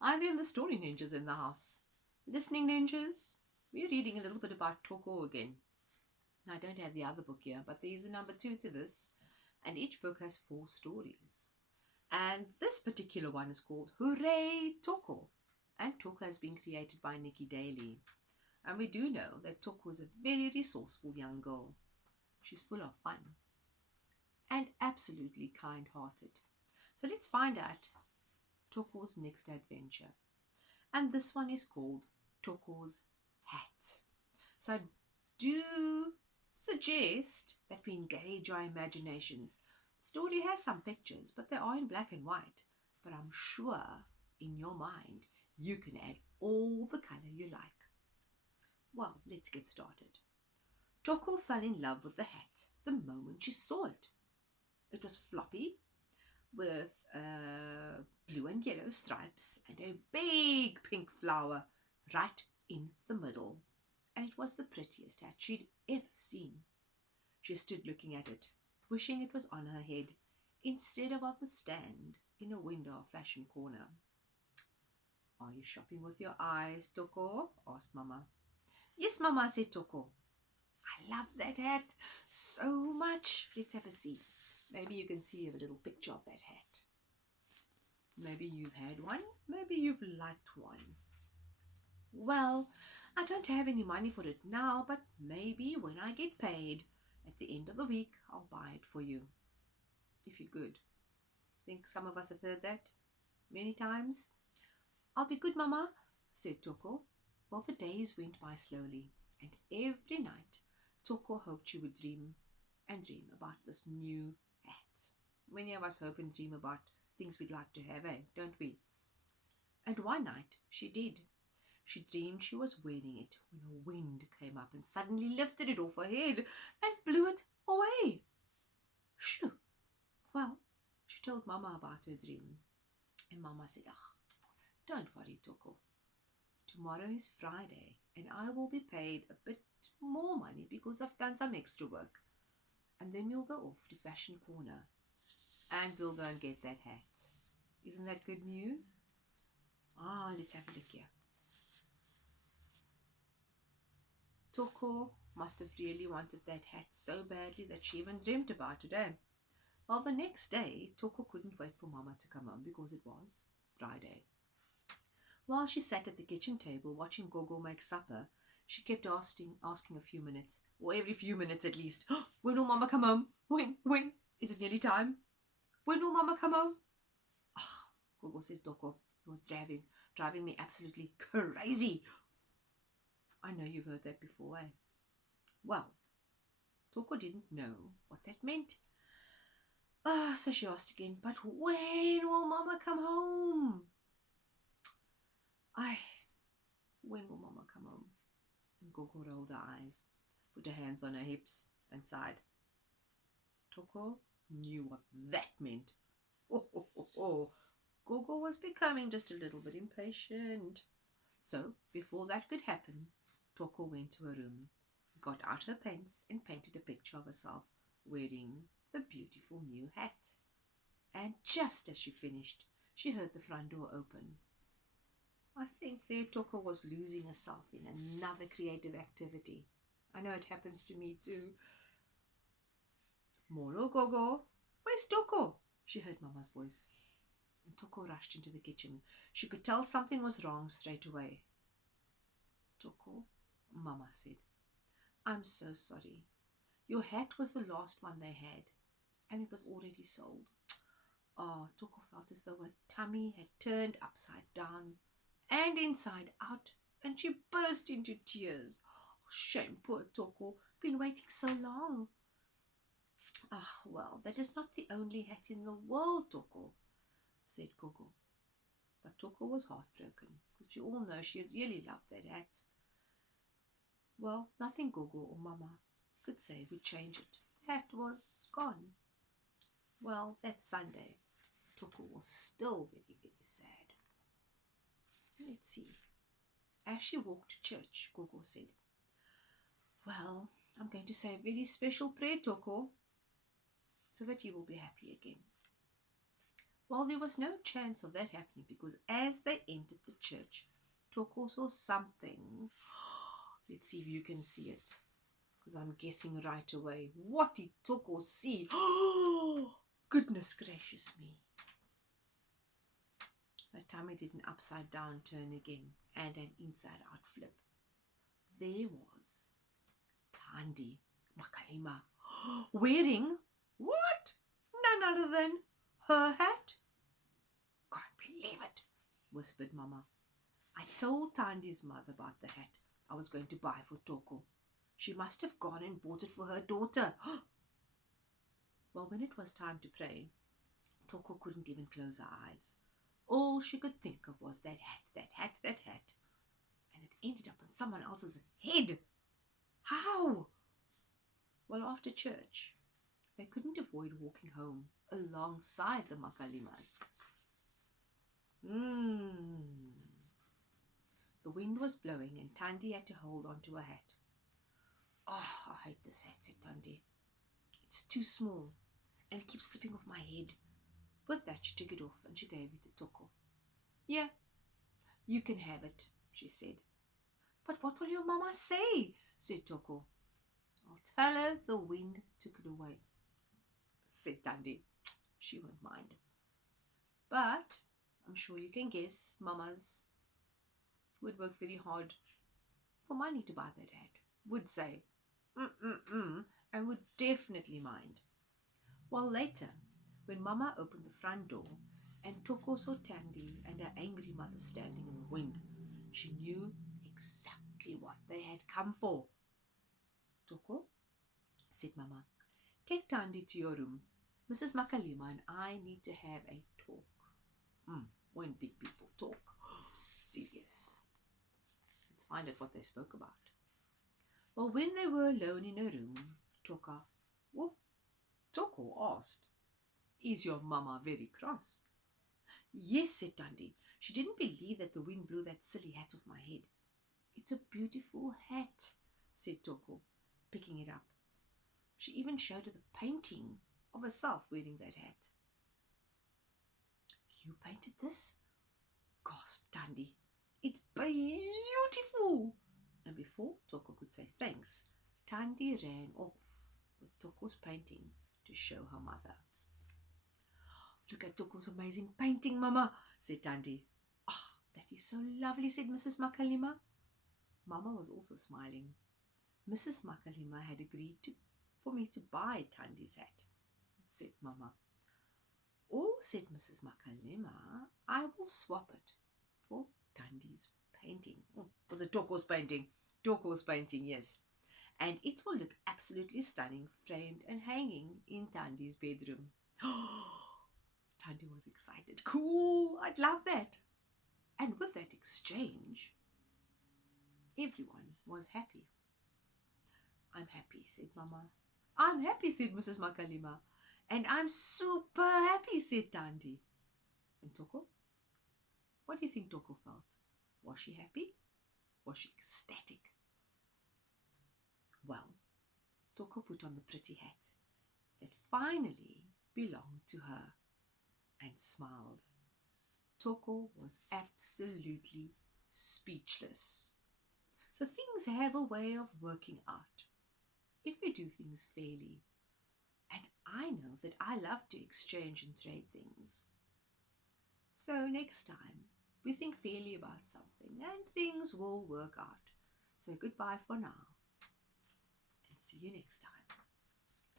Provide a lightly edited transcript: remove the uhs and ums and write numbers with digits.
Are there the story ninjas in the house? Listening ninjas? We're reading a little bit about Toko again. Now, I don't have the other book here, but there is a number two to this, and each book has four stories. And this particular one is called Hooray Thoko. And Toko has been created by Niki Daly. And we do know that Toko is a very resourceful young girl. She's full of fun and absolutely kind-hearted. So let's find out Toko's next adventure. And this one is called Toko's Hat. So I do suggest that we engage our imaginations. The story has some pictures, but they are in black and white. But I'm sure in your mind you can add all the color you like. Well, let's get started. Toko fell in love with the hat the moment she saw it. It was floppy with blue and yellow stripes and a big pink flower right in the middle. And it was the prettiest hat she'd ever seen. She stood looking at it, wishing it was on her head instead of on the stand in a window fashion corner. Are you shopping with your eyes, Toko? Asked Mama. Yes, Mama, said Toko. I love that hat so much. Let's have a see. Maybe you can see a little picture of that hat. Maybe you've had one. Maybe you've liked one. Well, I don't have any money for it now, but maybe when I get paid at the end of the week, I'll buy it for you. If you're good. Think some of us have heard that many times. I'll be good, Mama, said Toko. Well, the days went by slowly, and every night Toko hoped she would dream and dream about this new hat. Many of us hope and dream about things we'd like to have, don't we? And one night she did. She dreamed she was wearing it when a wind came up and suddenly lifted it off her head and blew it away. Shoo! Well, she told Mama about her dream. And Mama said, don't worry, Toko. Tomorrow is Friday and I will be paid a bit more money because I've done some extra work. And then we'll go off to Fashion Corner and we'll go and get that hat. Isn't that good news? Let's have a look here. Toko must have really wanted that hat so badly that she even dreamt about it, eh? Well, the next day, Toko couldn't wait for Mama to come home because it was Friday. While she sat at the kitchen table watching Gogo make supper, she kept asking a few minutes, or every few minutes at least, when will Mama come home? When? Is it nearly time? When will Mama come home? Gogo says, Toko, you're driving me absolutely crazy. I know you've heard that before, eh? Well, Toko didn't know what that meant. So she asked again, but when will Mama come home? When will Mama come home? And Gogo rolled her eyes, put her hands on her hips, and sighed. Toko knew what that meant. Oh. Gogo was becoming just a little bit impatient. So, before that could happen, Toko went to her room, got out her paints, and painted a picture of herself wearing the beautiful new hat. And just as she finished, she heard the front door open. I think there Toko was losing herself in another creative activity. I know it happens to me too. Moro Gogo, where's Toko? She heard Mama's voice. And Toko rushed into the kitchen. She could tell something was wrong straight away. Toko, Mama said, I'm so sorry. Your hat was the last one they had, and it was already sold. Toko felt as though her tummy had turned upside down and inside out, and she burst into tears. Shame, poor Toko, been waiting so long. Well, that is not the only hat in the world, Toko, said Gogo. But Toko was heartbroken, because you all know she really loved that hat. Well, nothing Gogo or Mama could say would change it. The hat was gone. Well, that Sunday, Toko was still very, very sad. Let's see. As she walked to church, Gogo said, well, I'm going to say a very special prayer, Toko, so that you will be happy again. Well, there was no chance of that happening because as they entered the church, Toko saw something. Let's see if you can see it, because I'm guessing right away. What did Toko see? Oh, goodness gracious me. That time he did an upside down turn again and an inside out flip. There was Thandi Makalima wearing what? None other than her hat. Can't believe it, whispered Mama. I told Thandi's mother about the hat I was going to buy for Toko. She must have gone and bought it for her daughter. Well, when it was time to pray, Toko couldn't even close her eyes. All she could think of was that hat, that hat, that hat. And it ended up on someone else's head. How? Well, after church, they couldn't avoid walking home alongside the Makalimas. The wind was blowing and Thandi had to hold on to her hat. Oh, I hate this hat, said Thandi. It's too small and it keeps slipping off my head. With that, she took it off and she gave it to Toko. Yeah, you can have it, she said. But what will your mama say? Said Toko. I'll tell her the wind took it away, said Thandi. She won't mind. But I'm sure you can guess mamas would work very hard for money to buy that hat. Would say, and would definitely mind. Well, later, when Mama opened the front door and Toko saw Thandi and her angry mother standing in the wind, she knew exactly what they had come for. Toko, said Mama, take Thandi to your room. Mrs. Makalima and I need to have a talk. When big people talk. Serious. Let's find out what they spoke about. Well, when they were alone in a room, Toko asked, is your mama very cross? Yes, said Thandi. She didn't believe that the wind blew that silly hat off my head. It's a beautiful hat, said Toko, picking it up. She even showed her the painting of herself wearing that hat. You painted this? Gasped Thandi. It's beautiful. And before Toko could say thanks, Thandi ran off with Toko's painting to show her mother. Look at Toko's amazing painting, Mama, said Thandi. Ah, that is so lovely, said Mrs. Makalima. Mama was also smiling. Mrs. Makalima had agreed for me to buy Thandi's hat, said Mama. Oh, said Mrs. Makalima, I will swap it for Thandi's painting. Was it Toko's painting? Toko's painting, yes. And it will look absolutely stunning, framed and hanging in Thandi's bedroom. Thandi was excited. Cool, I'd love that. And with that exchange, everyone was happy. I'm happy, said Mama. I'm happy, said Mrs. Makalima. And I'm super happy, said Thandi. And Toko? What do you think Toko felt? Was she happy? Was she ecstatic? Well, Toko put on the pretty hat that finally belonged to her and smiled. Toko was absolutely speechless. So things have a way of working out if we do things fairly. And I know that I love to exchange and trade things. So next time, we think fairly about something and things will work out. So goodbye for now and see you next time.